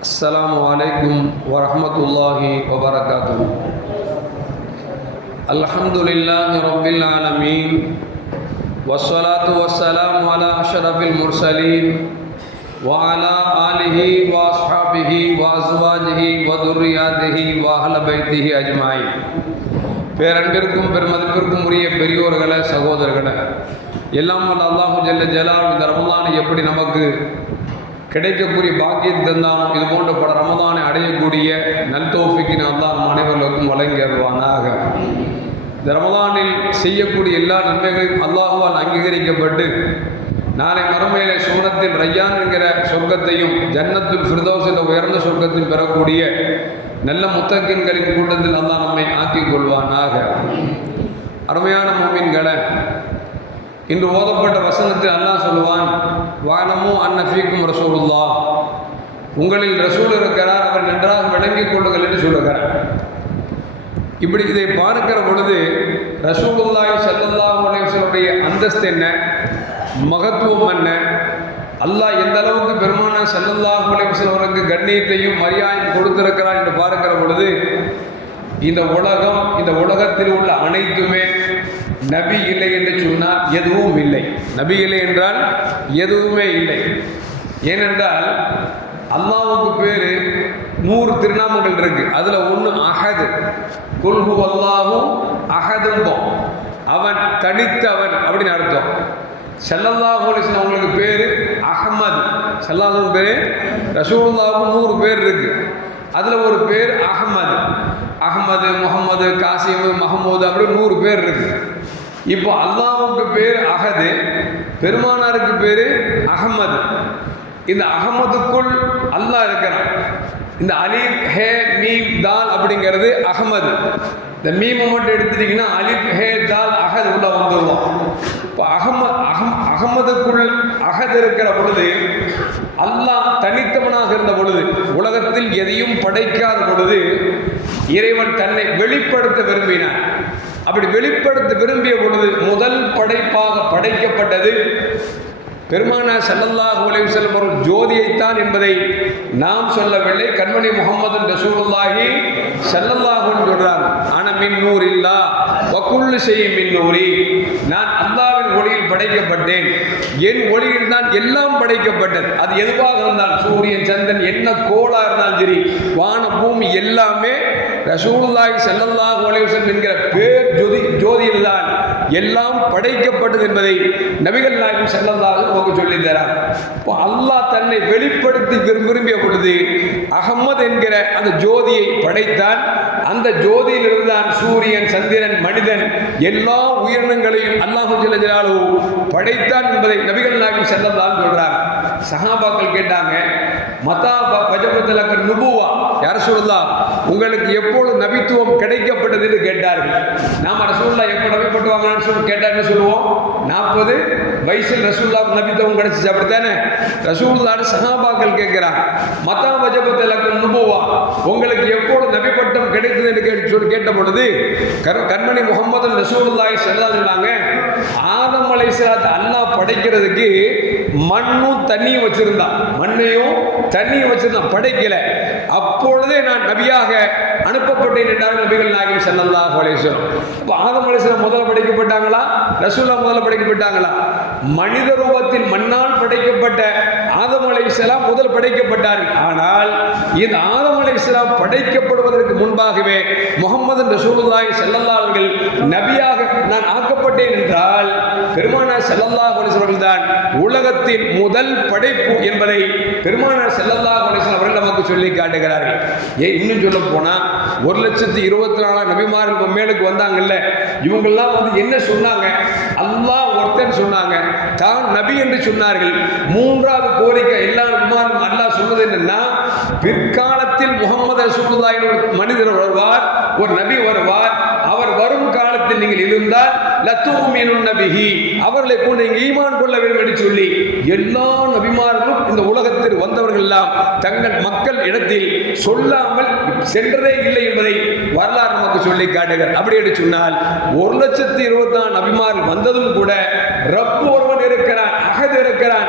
السلام عليكم ورحمة الله وبركاته الحمد لله رب العالمين والصلاة والسلام على أشرف المرسلين وعلى آله وأصحابه وأزواجه وذرياته وأهل بيته أجمعين பேரன்பிற்கும் பெருமதிப்பிற்கும் உரிய பெரியோர்களே சகோதரர்களே எல்லாம் வல்ல அல்லாஹு ஜல்ல ஜலால் இந்த ரமலானை எப்படி நமக்கு கிடைக்கக்கூடிய பாக்கியம் தந்தாலும் இது போன்ற பல ரமதானை அடையக்கூடிய நல்தோஃபிக்கின் அல்லாஹ் நம் அனைவர்களுக்கும் வழங்கி இந்த ரமதானில் செய்யக்கூடிய எல்லா நன்மைகளையும் அல்லாஹுவால் அங்கீகரிக்கப்பட்டு நாளை மறுமையிலே சுமணத்தில் ரையான் என்கிற சொர்க்கத்தையும் ஜன்னத்தில் ஃபிர்தோஸ் என்ற உயர்ந்த சொர்க்கத்தையும் பெறக்கூடிய நல்ல முத்தக்கின்களின் கூட்டத்தில் அல்லாஹ் நம்மை ஆக்கிக் கொள்வானாக. அருமையான மூமின்களை இன்று ஓதப்பட்ட வசனத்தில் அல்லாஹ் சொல்லுவான் வானமும் அன்னஃபீக்கும் ரசூலுல்லா உங்களில் ரசூல் இருக்கிறார் அவர் நன்றாக விளங்கிக் கொள்ளுங்கள் என்று சொல்லுகிறார். இப்படி இதை பார்க்கிற பொழுது ரசூலுல்லாய் ஸல்லல்லாஹு அலைஹி அந்தஸ்து என்ன? மகத்துவம் என்ன? அல்லாஹ் எந்த அளவுக்கு பெருமானா ஸல்லல்லாஹு அலைஹி அவருக்கு கண்ணியத்தையும் மரியாதையும் கொடுத்திருக்கிறார் என்று பார்க்கிற பொழுது இந்த உலகம் இந்த உலகத்தில் உள்ள அனைத்துமே நபி இல்லை என்று சொன்னால் எதுவும் இல்லை. நபி இல்லை என்றால் எதுவுமே இல்லை. ஏனென்றால் அல்லாவுக்கு பேர் நூறு திருநாமங்கள் இருக்கு. அதில் ஒன்று அகது குல்ஹு அல்லாவும் அகதும்போம் அவன் தனித்தவன் அப்படின்னு அர்த்தம். செல்லல்லாஹு அலிஸ்லாம் அவங்களுக்கு பேர் அகமது செல்லாதும் பேர் ரசூலுல்லாவுக்கும் நூறு பேர் இருக்கு. அதில் ஒரு பேர் அகமது அகமது முகமது காசிம் மஹமூது அப்படின்னு நூறு பேர் இருக்குது இப்போ அல்லாவுக்கு பேர் அகது பெருமானாருக்கு பேர் அகமது. இந்த அகமதுக்குள் அல்லாஹ் இருக்கிறான். இந்த அலிப் ஹே மீம் தால் அப்படிங்கிறது அகமது. இந்த மீமை மட்டும் எடுத்துட்டீங்கன்னா அலிப் ஹே தால் அகது உள்ள வந்துடுவோம் இப்போ அகமது அகம் அகமதுக்குள் அகது இருக்கிற பொழுது அல்லாஹ் தனித்தவனாக இருந்த பொழுது உலகத்தில் எதையும் படைக்காத பொழுது இறைவன் தன்னை வெளிப்படுத்த விரும்பினான். அப்படி வெளிப்படுத்த விரும்பிய பொழுது முதல் படைப்பாக படைக்கப்பட்டது பெருமானா சல்லல்லாஹு உலகம் செல்லும் ஒரு ஜோதியைத்தான் என்பதை நாம் சொல்லவில்லை. கண்மணி முகமது ரசூலுல்லாஹி சல்லல்லாஹு சொல்றார் ஆனால் மின்னூர் இல்லா வக்குள்ளு செய்யும் மின்னூரி நான் அல்லாவின் ஒளியில் படைக்கப்பட்டேன். என் ஒளியில் தான் எல்லாம் படைக்கப்பட்டது. அது எதுவாக இருந்தால் சூரியன் சந்திரன் என்ன கோளா இருந்தாலும் சரி வான பூமி எல்லாமே ரசூல்லாய் செல்லல்லாஹ் அலைஹி என்கிற பேர் ஜோதி ஜோதியில்தான். எல்லாம் படைக்கப்பட்டது என்பதை நபிகள் நாயகம் ஸல்லல்லாஹு நமக்கு சொல்லி தரார் இப்போ அல்லாஹ் தன்னை வெளிப்படுத்தி விரும்பிய பொழுது அகமது என்கிற அந்த ஜோதியை படைத்தான். அந்த ஜோதியிலிருந்து தான் சூரியன் சந்திரன் மனிதன் எல்லா உயிரினங்களையும் அல்லாஹு ஜலஜலாலு படைத்தான் என்பதை நபிகள் நாயகம் ஸல்லல்லாஹு சொல்றார் சஹாபாக்கள் கேட்டாங்க மதா பஜபத்தில் நுபுவா? யார சொல்லலாம் உங்களுக்கு எப்பொழுது நபித்துவம் கிடைக்கப்பட்டது என்று கேட்டார்கள். நாம் ரசூல்லா எப்போ நபிப்பட்டுவாங்கன்னு சொல்லி கேட்டார்னு சொல்லுவோம்? நாற்பது வயசில் ரசூல்லா நபித்துவம் கிடைச்சிச்சு அப்படித்தானே? ரசூல்லான்னு சஹாபாக்கள் கேட்கிறாங்க மதா பஜபத்தில் நுபுவா? உங்களுக்கு எப்பொழுது நபிப்பட்டம் என்று கேட்டு சொல்லி கேட்ட பொழுது கர் கண்மணி முகமது ரசூல்லாய் செல்லா சொன்னாங்க ஆதம் அலைசலாத் அல்லாஹ் படைக்கிறதுக்கு மண்ணும் தண்ணியும் வச்சிருந்தான். மண்ணையும் தண்ணியும் வச்சிருந்தான். படைக்கல. அப்பொழுதே நான் நபியாக அனுப்பப்பட்டேன் என்றார் நபிகள் நாயகம் செல்லல்லா அலேஸ்வரம் இப்போ ஆதம் அலேஸ்வரம் முதல்ல படைக்கப்பட்டாங்களா? ரசூல்லா முதல்ல படைக்கப்பட்டாங்களா? மனித ரூபத்தில் மண்ணால் படைக்கப்பட்ட ஆதம் அலைசலாம் முதல் படைக்கப்பட்டார்கள். ஆனால் இந்த ஆதம் அலைசலாம் படைக்கப்படுவதற்கு முன்பாகவே முகமது ரசூலுல்லாய் செல்லல்லா அவர்கள் நபியாக நான் ஆக்கப்பட்டேன் என்றால் பெருமானார் செல்லல்லாஹ் அவர்கள் தான் உலகத்தின் முதல் படைப்பு என்பதை பெருமானார் செல்லல்லாஹ் அலிஸ்வரம் அவர்கள் நமக்கு சொல்லி காட்டுகிறார்கள். ஏன் இன்னும் சொல்ல போனால் ஒரு லட்சத்தி இருபத்தி நாலாம் நபிமார்கள் மேலுக்கு வந்தாங்கல்ல இவங்கெல்லாம் வந்து என்ன சொன்னாங்க? அல்லாஹ் ஒருத்தன் சொன்னாங்க தான் நபி என்று சொன்னார்கள். மூன்றாவது கோரிக்கை எல்லா நபிமாரும் அல்லாஹ் சொன்னது என்னன்னா பிற்காலத்தில் முகமது ரசூலுல்லாஹி மனிதர் வருவார் ஒரு நபி வருவார் அவர் வரும் காலத்தில் நீங்கள் இருந்தால் லத்தூமினுன் நபிஹி அவர்களை கொண்டு நீங்கள் ஈமான் கொள்ள வேண்டும் என்று சொல்லி எல்லா நபிமார்களும் இந்த உலகத்தில் வந்தவர்கள் எல்லாம் தங்கள் மக்கள் இடத்தில் சொல்லாமல் சென்றதே இல்லை என்பதை வரலாறு நமக்கு சொல்லி காட்டுகிறார். அப்படி என்று சொன்னால் ஒரு லட்சத்தி இருபத்தி நாலு நபிமார்கள் வந்ததும் கூட ரப்பு ஒருவன் இருக்கிறான் அகது இருக்கிறான்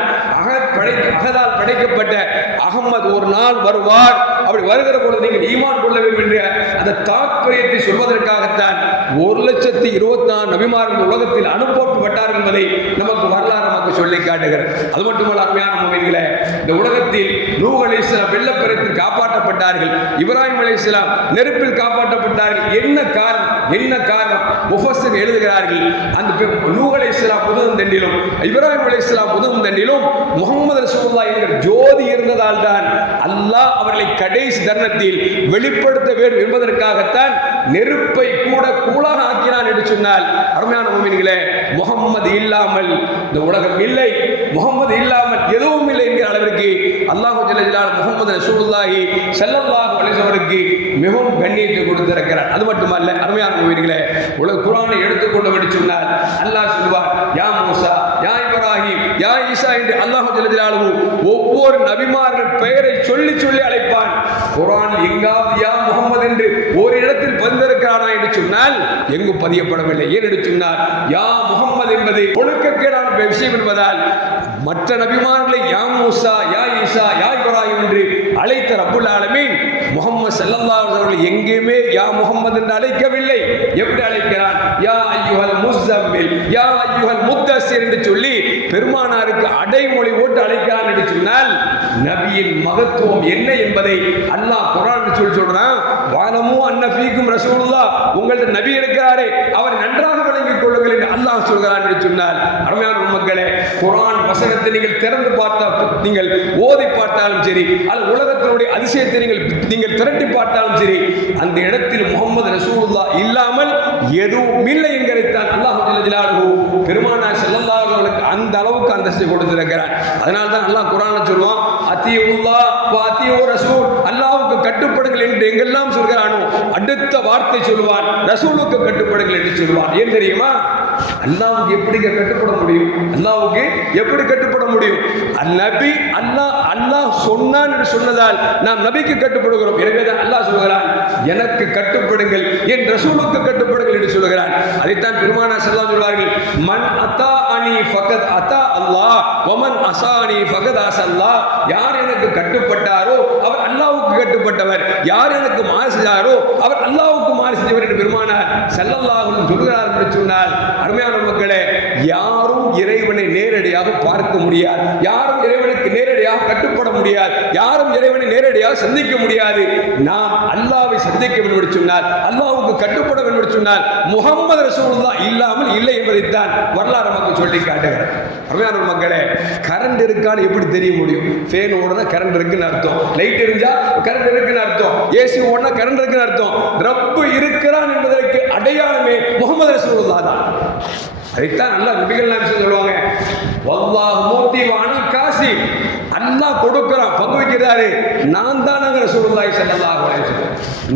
படை அகதால் படைக்கப்பட்ட அகமது ஒரு நாள் வருவார். அப்படி வருகிற பொழுது நீங்கள் ஈமான் கொள்ள வேண்டும் என்ற அந்த தாற்பயத்தை சொல்வதற்காகத்தான் ஒரு லட்சத்தி இருபத்தி நாலு நபிமார்கள் உலகத்தில் அனுப்பப்பட்டார் என்பதை நமக்கு வரலாறு நமக்கு சொல்லி காட்டுகிறது. அது மட்டுமல்ல அருமையான மொழிகளே இந்த உலகத்தில் நூ அலி இஸ்லாம் வெள்ளப்பெருத்தில் காப்பாற்றப்பட்டார்கள். இப்ராஹிம் அலி இஸ்லாம் நெருப்பில் காப்பாற்றப்பட்டார்கள். என்ன காரணம்? என்ன காரணம்? முஃபஸின் எழுதுகிறார்கள். அந்த பெ- நூ அலி இஸ்லாம் தண்டிலும் இப்ராஹிம் அலி இஸ்லாம் புதுவும் தண்டிலும் முகமது ரசூல்லா என்ற ஜோதி இருந்ததால் தான் அல்லாஹ் அவர்களை கடைசி தருணத்தில் வெளிப்படுத்த வேண்டும் என்பதற்காகத்தான் நெருப்பை கூட கூலாக ஆக்கினான் என்று சொன்னால் அருமையான மூமின்களே முகம்மது இல்லாமல் இந்த உலகம் இல்லை. முகம்மது இல்லாமல் எதுவும் இல்லை என்கிற அளவிற்கு அல்லாஹு ஜல்லஜலால் முகமது ரசூலுல்லாஹி செல்லல்லாஹு அலிசவருக்கு மிகவும் கண்ணியத்தை கொடுத்திருக்கிறார். அது மட்டுமல்ல அருமையான மூமின்களே உலக குரானை எடுத்துக்கொள்ள வேண்டும் சொன்னால் அல்லாஹ் சொல்வார் யா மூசா யா இப்ராஹிம் யா ஈசா என்று அல்லாஹு ஜல்லஜலாலுஹு ஒவ்வொரு நபிமார்கள் பெயரை சொல்லி சொல்லி அழைப்பான். குரான் எங்காவது யா முகமது என்று ஒரு இடத்தில் பதிந்திருக்கிறானா என்று சொன்னால் எங்கு பதியப்படவில்லை. ஏன் என்று சொன்னால் யா முகமது என்பது ஒழுக்கக்கேடான விஷயம் என்பதால் மற்ற நபிமார்களை யா மூசா யா ஈசா யா இப்ராஹிம் என்று அழைத்த ரபுல் ஆலமீன் முகமது ஸல்லல்லாஹு அவர்கள் எங்கேயுமே யா முகமது என்று அழைக்கவில்லை. எப்படி அழைக்கிறான்? யா ஐயுஹல் முஸ்ஸம்மில் யா ஐயுஹல் முத்தசிர் என்று சொல்லி பெருமானாருக்கு அடைமொழி போட்டு அழைக்கிறான் என்று சொன்னால் நபியின் மகத்துவம் என்ன என்பதை அல்லாஹ் குரான் சொல்லி சொல்றான். வானமும் அன்ன ஃபீக்கும் உங்கள்ட்ட நபி இருக்கிறாரே அவர் நன்றாக விளங்கிக் கொள்ளுங்கள் என்று அல்லாஹ் சொல்கிறான் என்று சொன்னால் அருமையான மக்களே குரான் வசனத்தை நீங்கள் திறந்து பார்த்தால் நீங்கள் ஓதி பார்த்தாலும் சரி அல்லது உலகத்தினுடைய அதிசயத்தை நீங்கள் நீங்கள் திரட்டி பார்த்தாலும் சரி அந்த இடத்தில் முகமது ரசூல்லா இல்லாமல் எதுவும் இல்லை என்கிறதான் அல்லாஹ் ஜல்லஜலாலுஹு பெருமானார் ஸல்லல்லாஹு அலைஹி அந்த அளவுக்கு அந்தஸ்து கொடுத்திருக்கிறார். அதனால தான் அல்லாஹ் குரானை சொல்லுவான் அத்தியுல்லா அத்தியோ ரசூல். அல்லாஹுக்கு கட்டுப்படுங்கள் என்று எங்கெல்லாம் சொல்கிறானோ அடுத்த வார்த்தை சொல்லுவான் ரசூலுக்கு கட்டுப்படுங்கள் என்று சொல்லுவான் ஏன் தெரியுமா? அல்லாவுக்கு எப்படி கட்டுப்பட முடியும்? அல்லாவுக்கு எப்படி கட்டுப்பட முடியும்? நபி அல்லாஹ் அல்லாஹ் சொன்னான் என்று சொன்னதால் நாம் நபிக்கு கட்டுப்படுகிறோம். எனவே அல்லாஹ் சொல்கிறான் எனக்கு கட்டுப்படுங்கள் என் ரசூலுக்கு கட்டுப்படுங்கள் என்று சொல்கிறான். அதைத்தான் பெருமானா செல்லாம் சொல்வார்கள் மன் அத்தா அனி ஃபகத் அத்தா அல்லாஹ் ஒமன் அசானி ஃபகத் அசல்லா. யார் எனக்கு கட்டுப்பட்டாரோ அவர் அல்லாவுக்கு கட்டுப்பட்டவர். யார் எனக்கு மாறு அவர் அல்லாஹ் மாறு செஞ்சவர் என்று பெருமானார் செல்லல்லாஹும் சொல்கிறார் என்று சொன்னால் அருமையான மக்களே யார் இறைவனை நேரடியாக பார்க்க முடியாது. யாரும் இறைவனுக்கு நேரடியாக கட்டுப்பட முடியாது. யாரும் இறைவனை நேரடியாக சந்திக்க முடியாது. நாம் அல்லாவை சந்திக்க வேண்டும் சொன்னால் அல்லாவுக்கு கட்டுப்பட வேண்டும் சொன்னால் முகமது ரசூலுல்லாஹ் இல்லாமல் இல்லை என்பதைத்தான் வரலாறு நமக்கு சொல்லி காட்டுகிறது. அருமையான மக்களே கரண்ட் இருக்கான்னு எப்படி தெரிய முடியும்? ஃபேன் ஓடுனா கரண்ட் இருக்குன்னு அர்த்தம். லைட் எரிஞ்சா கரண்ட் இருக்குன்னு அர்த்தம். ஏசி ஓடுனா கரண்ட் இருக்குன்னு அர்த்தம். ரப்பு இருக்கிறான் என்பதற்கு அடையாளமே முகமது ரசூலுல்லாஹ் தான். அதைத்தான் நல்லா நபிகள் நாயகம் சொல்லுவாங்க வல்லாஹ் மூர்த்தி வாணி காசி. அல்லாஹ் கொடுக்கிறான் பங்கு வைக்கிறாரு. நான் தான் நாங்கள் ரசூலுல்லாஹி ஸல்லல்லாஹு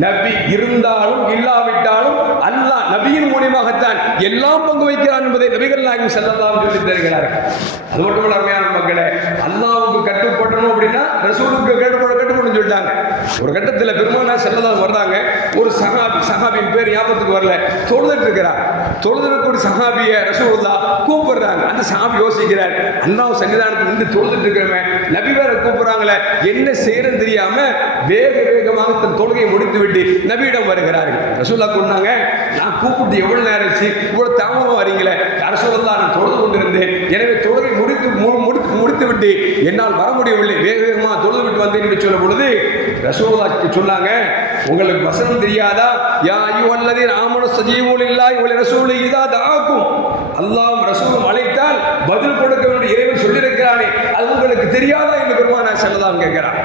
நபி இருந்தாலும் இல்லாவிட்டாலும் அல்லாஹ் நபியின் மூலியமாகத்தான் எல்லாம் பங்கு வைக்கிறான் என்பதை நபிகள் நாயகம் செல்லலாம் சொல்லி தருகிறார் அது மட்டும் அருமையான மக்களே அல்லாவுக்கு கட்டுப்படணும் அப்படின்னா ரசூலுக்கு கட்டுப்பட கட்டுப்படணும்னு சொல்லிட்டாங்க. ஒரு கட்டத்தில் பெருமானா செல்லதான் வர்றாங்க. ஒரு சஹாபி சஹாபின் பேர் ஞாபகத்துக்கு வரல. தொழுதுட்டு இருக்கிறார் தொழுதுக்கூடிய சஹாபிய ரசூலுல்லா கூப்பிடுறாங்க. அந்த சஹாபி யோசிக்கிறார் அல்லாஹ் சன்னிதானத்தில் நின்று தொழுதுட்டு இருக்கிறவன் நபி வேற கூப்பிடுறாங்களே என்ன செய்யறதுன்னு தெரியாம வேக வேகமாக தன் தொழுகையை முடித்து விட்டு நபியிடம் வருகிறார்கள். ரசூல்லா கொண்டாங்க நான் கூப்பிட்டு எவ்வளவு நேரம் ஆச்சு இவ்வளவு தாமதம் வரீங்களே. ரசூல்லா நான் தொழுது கொண்டிருந்தேன். எனவே தொழுகை முடித்து மு- முடித்து முடித்து விட்டு என்னால் வர முடியவில்லை. வேக வேகமாக தொழுது விட்டு வந்தேன் என்று சொல்லும் பொழுது ரசூல்லா சொன்னாங்க உங்களுக்கு வசனம் தெரியாதா? யா அல்லது ராமனு சஜீவுல் இல்லா இவளை ரசூலை இதா தாக்கும் அல்லாம் ரசூலும் அழைத்தால் பதில் கொடுக்க வேண்டிய இறைவன் சொல்லியிருக்கிறானே அது உங்களுக்கு தெரியாதா? என்று பெருமானா செல்லலாம் கேட்கிறான்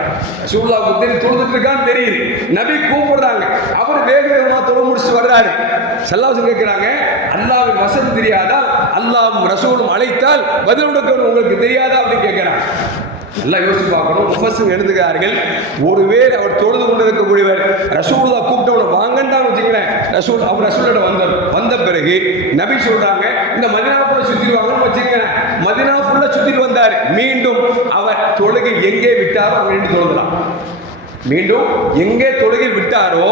ரசூலுல்லாவுக்கு தெரியும் தொழுதுட்டு இருக்கான்னு தெரியுது. நபி கூப்பிடுறாங்க. அவர் வேக வேகமாக தொழு முடிச்சு வர்றாரு. செல்லாசம் கேட்கிறாங்க அல்லாவின் வசனம் தெரியாதா? அல்லாவும் ரசூலும் அழைத்தால் பதில் கொடுக்க உங்களுக்கு தெரியாதா? அப்படின்னு கேட்கிறான் நல்லா யோசிச்சு பார்க்கணும். முஃபஸும் எழுதுகிறார்கள். ஒருவேளை அவர் தொழுது கொண்டு இருக்கக்கூடியவர் ரசூலுல்லா கூப்பிட்டவனை வாங்கன்னு வச்சுக்கிறேன். ரசூல் அவர் ரசூலோட வந்தார். வந்த பிறகு நபி சொல்றாங்க இந்த மதினா ஃபுல்லாக சுத்திடுவாங்கன்னு வச்சுக்கிறேன். மதினா சுத்திட்டு வந்தார். மீண்டும் அவர் தொழுகை எங்கே விட்டாரோ அவர் நின்று தொழுதலாம் மீண்டும் எங்கே தொழுகில் விட்டாரோ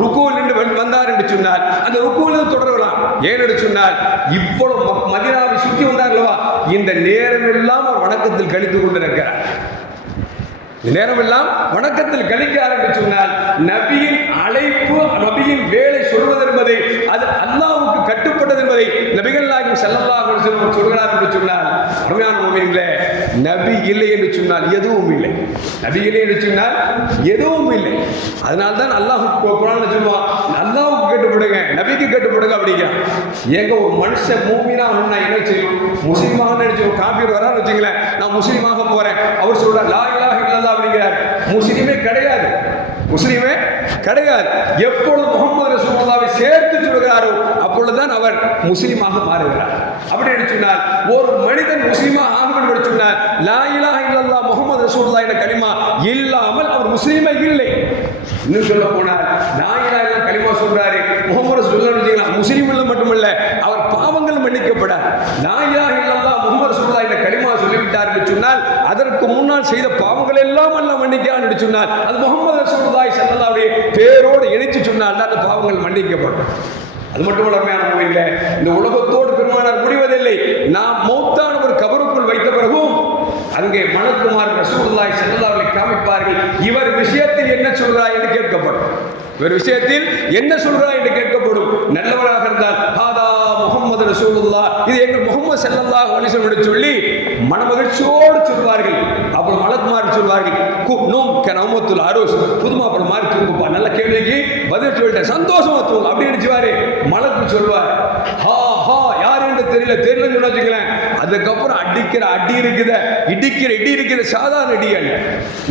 ருக்குவில் நின்று வந்தார் என்று சொன்னால் அந்த ருக்குவில் தொடரலாம். ஏன் என்று சொன்னால் இவ்வளவு மதினாவை மதீனாவை சுற்றி வந்தார்களவா? இந்த நேரம் எல்லாம் அவர் வணக்கத்தில் கழித்து கொண்டிருக்கிறார். இந்த நேரமெல்லாம் வணக்கத்தில் கழிக்கிறார் என்று சொன்னால் நபியின் அழைப்பு நபியின் வேலை சொல்வது என்பதை அது அல்லாவுக்கு கட்டுப்பட்டது என்பதை நபிகள் நாயகம் செல்லல்லா அலைஹி சொல்கிறார் என்று சொன்னால் அருமையான முஃமின்களே நபி இல்லை என்று சொன்னால் எதுவும் இல்லை. நபி இல்லை என்று சொன்னால் எதுவும் இல்லை. அதனால தான் அல்லாஹ் குரான் சொல்லுவான் அல்லாஹுக்கு கட்டுப்படுங்க நபிக்கு கட்டுப்படுங்க அப்படிங்கிறான். ஏங்க ஒரு மனுஷன் மூமினா நான் என்ன செய்யும் முஸ்லீமாக நினைச்சு ஒரு காப்பீர் வரான்னு வச்சுங்களேன் நான் முஸ்லீமாக போறேன். அவர் சொல்றார் லா இலாஹ இல்லல்லாஹ் அப்படிங்கிறார். முஸ்லீமே கிடையாது. முஸ்லீமே கிடையாது எப்பொழுது முகமது ரசூலுல்லாவை சேர்த்து சொல்கிறாரோ அப்பொழுதுதான் அவர் முஸ்லீமாக மாறுகிறார். அப்படி என்று சொன்னால் ஒரு மனிதன் முஸ்லீமாக ஆகும் என்று சொன்னால் லா இலாஹ இல்லல்லாஹ் முகமது ரசூலுல்லாஹ் என்ற கனிமா இல்லாமல் அவர் முஸ்லீமே இல்லை. இன்னும் சொல்ல போனால் லா இல்ல கனிமா கலிமா சொல்றாரு முகமது ரசூலுல்லாஹ் முஸ்லீம் இல்லை மட்டுமல்ல அவர் பாவங்கள் மன்னிக்கப்படார் லா இலாஹ இல்லல்லாஹ் முகமது ரசூலுல்லாஹ் என்ற கனிமா சொல்லிவிட்டார் என்று சொன்னால் முன்னால் செய்த பாவங்கள் எல்லாம் அல்ல மன்னிக்கிறான் என்று சொன்னார். அது முகமது ரசூலுல்லாஹி ஸல்லல்லாஹுடைய பேரோடு இணைத்து சொன்னால் அந்த பாவங்கள் மன்னிக்கப்படும். அது மட்டும் இல்லாமையான முறையில் இந்த உலகத்தோடு பெருமானார் முடிவதில்லை. நாம் மௌத்தான ஒரு கபருக்குள் வைத்த பிறகும் அங்கே மனக்குமார் ரசூலுல்லாஹி ஸல்லல்லாஹு காமிப்பார்கள் இவர் விஷயத்தில் என்ன சொல்றாய் என்று கேட்கப்படும். இவர் விஷயத்தில் என்ன சொல்றாய் என்று கேட்கப்படும். நல்லவராக இருந்தால் ஹாதா முகமது ரசூலுல்லாஹ். இது எங்கள் முகமது செல்லல்லாஹ் அலைஹி சொல்லி மனமகிழ்ச்சியோடு சொல்வார்கள். அப்புறம் மலக்குமார் சொல்வார்கள். கு நூம் கே அரோஸ் புதுமா அப்புறம் மாதிரி தூங்குப்பா. நல்ல கேள்விக்கு பதில் சொல்லிட்டேன் சந்தோஷமா தூங்கும். அப்படின்னு நினைச்சுவாரு. மலக்கு சொல்வார். ஹா ஹா யார் என்று தெரியல. தெரியலன்னு சொன்னா வச்சுங்களேன் அதுக்கப்புறம் அடிக்கிற அடி இருக்குத. இடிக்கிற இடி இருக்கிற சாதாரண இடி அல்ல.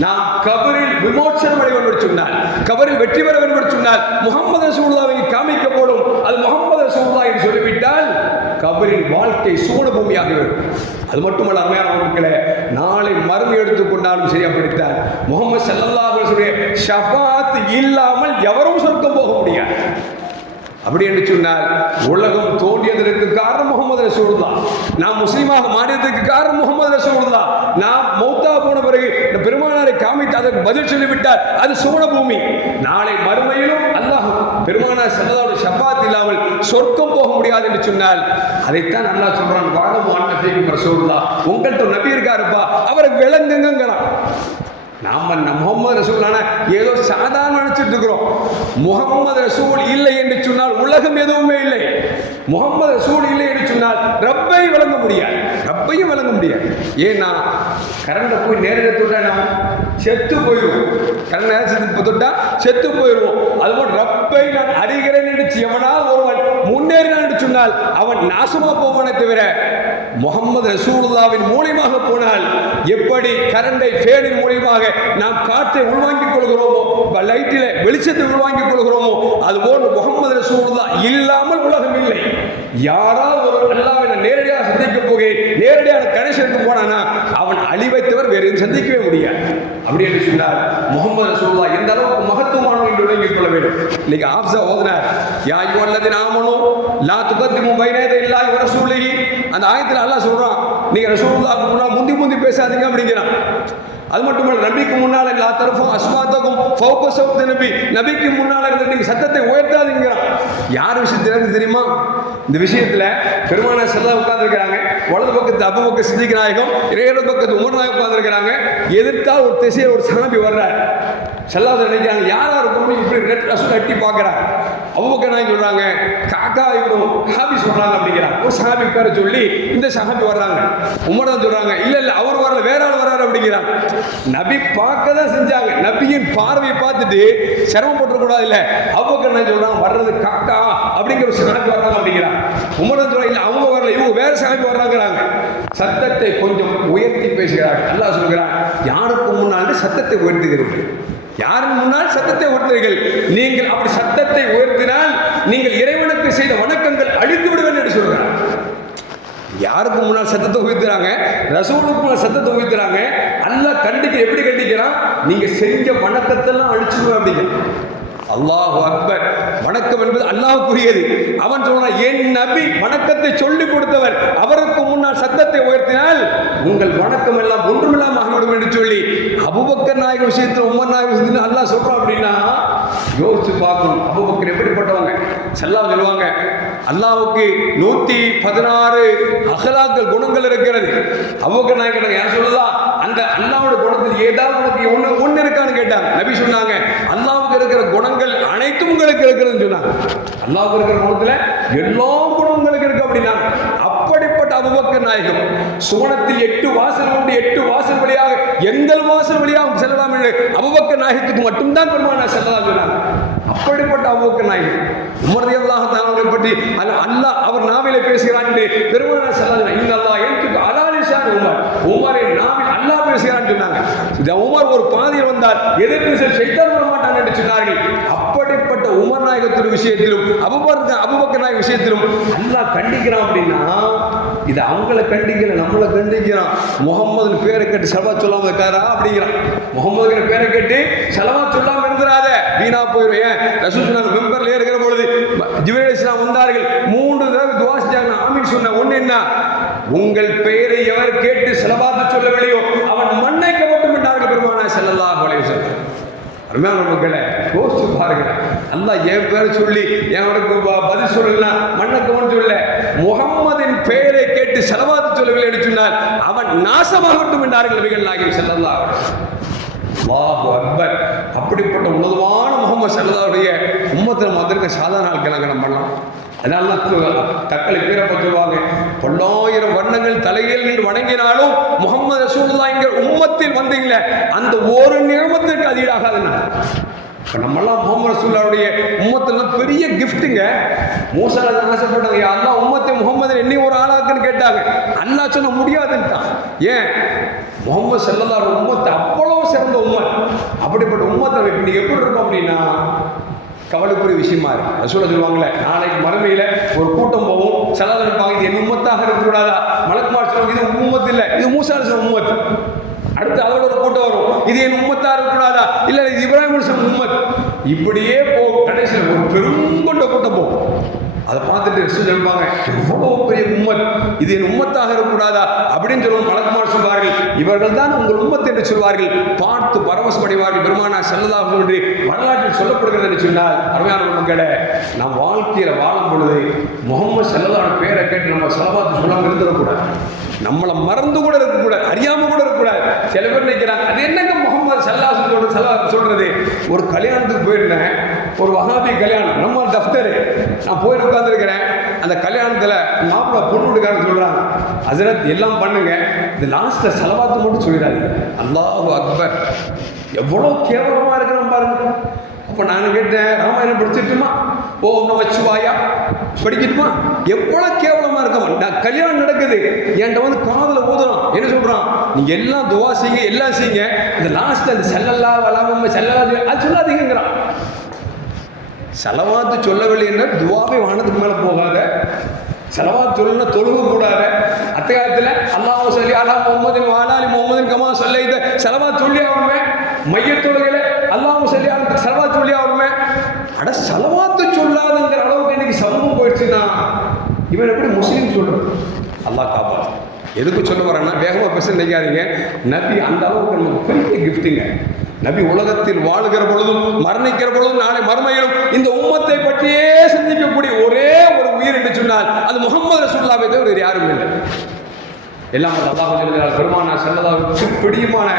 நாம் கபரில் விமோசனம் அடைவன் என்று சொன்னார் கபரில் வெற்றி பெற வேண்டும் என்று சொன்னால் முகமது ரசூலுல்லாவை காமிக்கப்படும் அது முகமது ரசூலுல்லாஹ் என்று சொல்லிவிட்டால் கபரின் வாழ்க்கை சூழ பூமியாக இருக்கும் அது மட்டுமல்ல அருமையான மக்களே நாளை மருந்து எடுத்துக்கொண்டாலும் சரி அப்படித்தான். முகமது சல்லாஹுடைய அலைஹி ஷஃபாத் இல்லாமல் எவரும் சொர்க்கம் போக முடியாது. அப்படி என்று சொன்னால் உலகம் தோன்றியதற்கு காரணம் முகமது ரசூல் தான் நான் முஸ்லீமாக மாறியதற்கு காரணம் முகமது ரசூல் தான் நான் மௌத்தா போன பிறகு காமித்து அதற்கு பதில் சொல்லிவிட்டார். அது சுவன பூமி. நாளை மறுமையிலும் அல்லாஹ் பெருமானார் செல்லதோட சப்பாத் இல்லாமல் சொர்க்கம் போக முடியாது என்று சொன்னால் அதைத்தான் நல்லா சொல்றான் வாழும் வாழ்க்கை ரசூலுல்லா உங்கள்கிட்ட நபி இருக்காருப்பா அவரை விளங்குங்கிறான் நாம நம்ம முகமது ரசூலான ஏதோ சாதாரண நினைச்சிட்டு இருக்கிறோம். முகமது ரசூல் இல்லை என்று சொன்னால் உலகம் எதுவுமே இல்லை. முகமது ரசூல் இல்லை என்று சொன்னால் ரப்பை விளங்க முடியாது. ரப்பையும் விளங்க முடியாது. ஏன்னா கரண்ட போய் நேரில் தொட்டா நாம் செத்து போயிடுவோம் கண்ணை நேரத்துக்கு தொட்டா செத்து போயிடுவோம் அதுபோல் ரப்பை நான் அறிகிறேன் என்று எவனால் ஒருவன் முன்னேறினான் என்று சொன்னால் அவன் நாசமா போவானே தவிர முகமது ரசூலுல்லாவின் மூலியமாக போனால் எப்படி கரண்டை ஃபேனின் மூலியமாக நாம் காற்றை உள்வாங்கிக் கொள்கிறோமோ லைட்டில் வெளிச்சத்தை உள்வாங்கிக் கொள்கிறோமோ அதுபோல் முகமது ரசூலுல்லா இல்லாமல் உலகம் இல்லை. யாராவது ஒரு அல்லாவின் நான் நேரடியாக சந்திக்க போகிறேன். நேரடியாக கணேசனுக்கு போனானா அவன் அழிவைத்தவர் வேறு எதுவும் சந்திக்கவே முடியாது. அப்படி என்று சொன்னார் முகமது ரசூலுல்லா எந்த அளவுக்கு மகத்துவமானவர்கள் என்று விளங்கிக் கொள்ள வேண்டும்? இன்னைக்கு ஆப்சா ஓதினார் யாயோ அல்லது நாமனும் லா துகத்திமும் பைனேத இல்லாய் வர ரசூலிஹி. அந்த ஆயத்தில் அல்லா சொல்றான் நீங்க ரசூலுல்லாஹ்க்கு முன்னாடி முந்தி முந்தி பேசாதீங்க அப்படிங்கிறான். அது மட்டும் இல்ல நபிக்கு முன்னால் எல்லா தரப்பும் அஸ்மாத்தக்கும் ஃபௌக சௌத் நபி. நபிக்கு முன்னால இருந்த நீங்கள் சத்தத்தை உயர்த்தாதீங்கிறான். யார் விஷயத்துல தெரியுமா? இந்த விஷயத்தில் பெருமான செல்லா உட்கார்ந்துருக்கிறாங்க. வலது பக்கத்து அபு பக்க சித்திக் நாயகம் இடது பக்கத்து உமர் நாயகம் உட்கார்ந்துருக்கிறாங்க. எதிர்த்தால் ஒரு திசையில் ஒரு சாமி வர்றார். செல்லாத நினைக்கிறாங்க யாராக இருக்கும் இப்படி ரெட் ரசம் கட்டி பார்க்குறாங்க அவ்வக்க நாயகம் சொல்றாங்க காக்கா இவரும் ஹாபி சொல்றாங்க அப்படிங்கிறார். ஒரு சஹாபி பேரை சொல்லி இந்த சஹாபி வர்றாங்க. உமர் தான் சொல்றாங்க இல்ல இல்ல அவர் வரல வேற ஆள் வர்றாரு அப்படிங்கிறார். நபி பார்க்க தான் செஞ்சாங்க. நபியின் பார்வையை பார்த்துட்டு சிரமப்பட்டு இல்லை இல்ல. அவ்வக்க நாயகம் சொல்றாங்க வர்றது காக்கா அப்படிங்கிற ஒரு சாமி வர்றாங்க அப்படிங்கிறாங்க. உமர் அவங்க வரல இவங்க வேற சாமி வர்றாங்கிறாங்க சத்தத்தை கொஞ்சம் உயர்த்தி பேசுகிறார்கள் அல்லாஹ் சொல்கிறார் யாருக்கு முன்னால் சத்தத்தை உயர்த்துகிறீர்கள்? யாரின் முன்னால் சத்தத்தை உயர்த்துவீர்கள் நீங்கள் அப்படி சத்தத்தை உயர்த்தினால் நீங்கள் இறைவனுக்கு செய்த வணக்கங்கள் அழித்து விடுவேன் என்று சொல்கிறார் யாருக்கு முன்னால் சத்தத்தை உயர்த்துறாங்க ரசூலுக்கு முன்னால் சத்தத்தை உயர்த்துறாங்க அல்ல கண்டிக்க எப்படி கண்டிக்கிறான்? நீங்க செஞ்ச வணக்கத்தெல்லாம் அழிச்சுடுவேன் அப்படிங்க அல்லாஹு அக்பர். வணக்கம் என்பது அல்லாஹுக்குரியது. அவன் சொன்னான் என் நபி வணக்கத்தை சொல்லிக் கொடுத்தவர் அவருக்கு முன்னால் சத்தத்தை உயர்த்தினால் உங்கள் வணக்கம் எல்லாம் ஒன்றுமில்லாம ஆகிவிடும் என்று சொல்லி அபுபக்கர் நாயக விஷயத்தில் உமர் நாயக விஷயத்தில் அல்லாஹ் சொல்றோம் அப்படின்னா யோசிச்சு பார்க்கணும். அபுபக்கர் எப்படிப்பட்டவங்க? செல்லாம் சொல்லுவாங்க. அல்லாவுக்கு நூத்தி பதினாறு அகலாக்கள் குணங்கள் இருக்கிறது. அவ்வளோ நான் கேட்டாங்க யார் சொல்லலாம் அந்த அல்லாவோட குணத்தில் ஏதாவது உனக்கு ஒன்று ஒன்று இருக்கான்னு கேட்டாங்க நபி சொன்னாங்க அல்லாஹ்வுக்கு இருக்கிற குணங்கள் அனைத்தும் உங்களுக்கு இருக்கிறதுன்னு சொன்னாங்க. அல்லாஹ்வுக்கு இருக்கிற குணத்துல எல்லா குணம் உங்களுக்கு இருக்கு அப்படின்னா அப்படிப்பட்ட அபுபக்கர் நாயகம் சுவனத்தில் எட்டு வாசல் கொண்டு எட்டு வாசல் வழியாக எங்கள் வாசல் வழியாக செல்லலாம் என்று அபுபக்கர் நாயகத்துக்கு மட்டும்தான் பெருமானா செல்லலாம் சொன்னாங்க. அப்படிப்பட்ட அபுபக்கர் நாயகம் உமரதி அல்லாஹ் அவர்களை பற்றி அல்ல- அல்லாஹ் அவர் நாவிலே பேசுகிறான் என்று பெருமானா செல்லலாம் இந்த அல்லாஹ் எனக்கு அலாலிஷான் உமர் உமரை நாவில் அல்லாஹ் பேசுகிறான்னு சொன்னாங்க. உமர் ஒரு பாதையில் வந்தால் எதிர்ப்பு செய்தார் வர மாட்டான் என்று சொன்னார்கள். உமர் நாயகத்தின் விஷயத்திலும் அபுபக்கர் அபுபக்கர் நாயக விஷயத்திலும் அல்லாஹ் கண்டிக்கிறான் அப்படின்னா இது அவங்கள கண்டிக்கல நம்மளை கண்டிக்கிறான். முகம்மது பேரை கேட்டு செலவா சொல்லாம இருக்காரா அப்படிங்கிறான். முகம்மதுங்கிற பேரை கேட்டு செலவா சொல்லாம இருந்துடாத வீணா போயிருவேன் ரசூல் மெம்பர்ல இருக்கிற பொழுது ஜிபரேல் இஸ்லாம் வந்தார்கள். மூன்று தடவை துவா செஞ்சாங்க ஆமீன் சொன்ன ஒண்ணு என்ன? உங்கள் பெயரை எவர் கேட்டு செலவாத்து சொல்லவில்லையோ அவன் மண்ணை கவட்டும் என்றார்கள் பெருமானா செல்லல்லா போலே வஸல்லம். அருமையான மக்களை யோசிச்சு பாருங்க. அல்லா என் பேரை சொல்லி எனக்கு ப- பதில் சொல்லலாம் மன்னக்கவன் சொல்ல முகம்மதின் பெயரை கேட்டு செலவாத்து சொல்லவில்லை என்று சொன்னால் அவன் நாசமாகட்டும் என்றார்கள் நபிகள் நாயகம் செல்லல்லா வாஹு அக்பர். அப்படிப்பட்ட உன்னதமான முகமது செல்லதாவுடைய உம்மத்தில் மாதிரிக்க சாதாரண ஆட்கள் நம்ம பண்ணலாம். அதனால தக்களை பேரப்ப சொல்லுவாங்க பல்லாயிரம் வருடங்கள் தலையில் நீர் வணங்கினாலும் முகமது ரசூல்லா என்கிற உம்மத்தில் வந்தீங்களே அந்த ஒரு நியமத்திற்கு அது ஈடாகாதுன்னா இப்போ நம்மெல்லாம் முகமது ரசூல்லாவுடைய உம்மத்தெல்லாம் பெரிய கிஃப்ட்டுங்க மூசால ஆசைப்பட்டாங்க அல்லா உம்மத்தை முகமது என்னை ஒரு ஆளாக்குன்னு கேட்டாங்க. அல்லா சொன்ன முடியாதுன்ட்டான் ஏன்? முகமது செல்லல்லாஹு உம்மத்தை அவ்வளோ சிறந்த உம்மத் அப்படிப்பட்ட உம்மத்தை இப்போ நீங்கள் எப்படி இருக்கும் அப்படின்னா கவலைக்குரிய விஷயமா இருக்கு. சொல்ல சொல்லுவாங்களே நாளைக்கு மறுமையில ஒரு கூட்டம் போகும். சலால இருப்பாங்க இது என் உம்மத்தாக இருக்கக்கூடாதா? மலக்குமார் சொல்லுவாங்க இது உம்மத்து இல்லை. இது மூசாலு சொல்ல உம்மத்து. அடுத்து அதோட ஒரு கூட்டம் வரும். இது என் உம்மத்தாக இருக்கக்கூடாதா? இல்ல இது இப்ராஹிம் அலிஸ்லாம் உம்மத். இப்படியே போ கடைசியில் ஒரு பெருங்கொண்ட கூட்டம் போகும். அதை பார்த்துட்டு ரசூல் சொல்லுவாங்க எவ்வளோ பெரிய உம்மத் இது என் உம்மத்தாக இருக்கக்கூடாதா? அப்படின்னு சொல்லுவோம் மலக்குமார் சொல்வார்கள். இவர்கள் தான் உங்கள் உம்மத் என்று சொல்வார்கள். பார்த்து பரவசமடைவார்கள் பெருமானா செல்லதாகும் என்று வரலாற்றில் சொல்லப்படுகிறது என்று சொன்னால் அருமையான மக்களே நம் வாழ்க்கையில் வாழும் பொழுது முகமது செல்லதான பேரை கேட்டு நம்ம செலவாத்து சொல்லாமல் இருந்துடக்கூடாது. நம்மளை மறந்து கூட இருக்கக்கூடாது. அறியாமல் கூட இருக்கக்கூடாது. சில பேர் நினைக்கிறாங்க அது என்னங்க முகமது செல்லா சொல்ற சல்லா சொல்றது? ஒரு கல்யாணத்துக்கு போயிருந்தேன். ஒரு வகாபி கல்யாணம். நம்ம தஃப்தரு. நான் போய் உட்காந்துருக்கிறேன் அந்த கல்யாணத்தில் மாப்பிள்ளை பொண்ணு வீட்டுக்காரங்க சொல்கிறாங்க ஹசரத் எல்லாம் பண்ணுங்க. இந்த லாஸ்ட்டில் செலவாத்து மட்டும் சொல்லிடாதீங்க. அல்லாஹு அக்பர். எவ்வளோ கேவலமாக இருக்கிறோம் பாருங்க. அப்போ நான் கேட்டேன் ராமாயணம் படிச்சிட்டுமா ஓ நம்ம வச்சுவாயா படிக்கட்டுமா? எவ்வளோ கேவலமாக இருக்கமா நான் கல்யாணம் நடக்குது. என்கிட்ட வந்து காதில் ஊதுறான். என்ன சொல்கிறான் நீங்கள் எல்லாம் துவா செய்யுங்க எல்லாம் செய்யுங்க. இந்த லாஸ்ட்டு அந்த செல்லல்லா வளாம செல்லல்லா அது சொல்லாதீங்கிறான் செலவாத்து சொல்லவில்லை என்றால் துவாவே வானத்துக்கு மேலே போகாத. செலவாத்து சொல்லணும்னா தொழுக கூடாத அத்தையாத்தில் அல்லாஹ் சொல்லி அலா முகமதின் வாலாலி முகமதின் கமா சொல்ல இதை செலவாத்து சொல்லி ஆகணுமே. மைய தொழுகையில் அல்லாஹ் சொல்லி செலவாத்து சொல்லி ஆகணுமே. அட செலவாத்து சொல்லாதுங்கிற அளவுக்கு இன்னைக்கு சமூகம் போயிடுச்சுன்னா இவன் எப்படி முஸ்லீம் சொல்றது? அல்லாஹ் காப்பாற்று எதுக்கு சொல்ல வரேன்னா வேகமாக பேச நினைக்காதீங்க நபி அந்த அளவுக்கு நமக்கு பெரிய கிஃப்ட்டுங்க நபி உலகத்தில் வாழுகிற பொழுதும் மரணிக்கிற பொழுதும் நாளை மறுமையிலும் இந்த உம்மத்தை பற்றியே சிந்திக்கக்கூடிய ஒரே ஒரு உயிர் என்று சொன்னால் அது முகமது ரசூல்லாவை தவிர வேறு யாரும் இல்லை. எல்லாம் அல்லாஹ் பெருமானா செல்லதாக பிடியுமான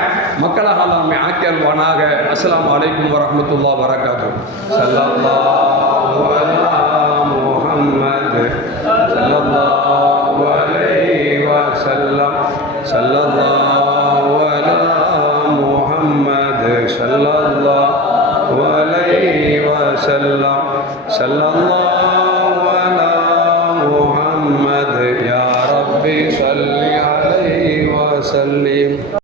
மக்களாக அல்லாமே ஆக்கியல்வானாக அஸ்லாம் அலைக்கும் வரமத்துல்லா வரகாத்து ஸல்லல்லாஹு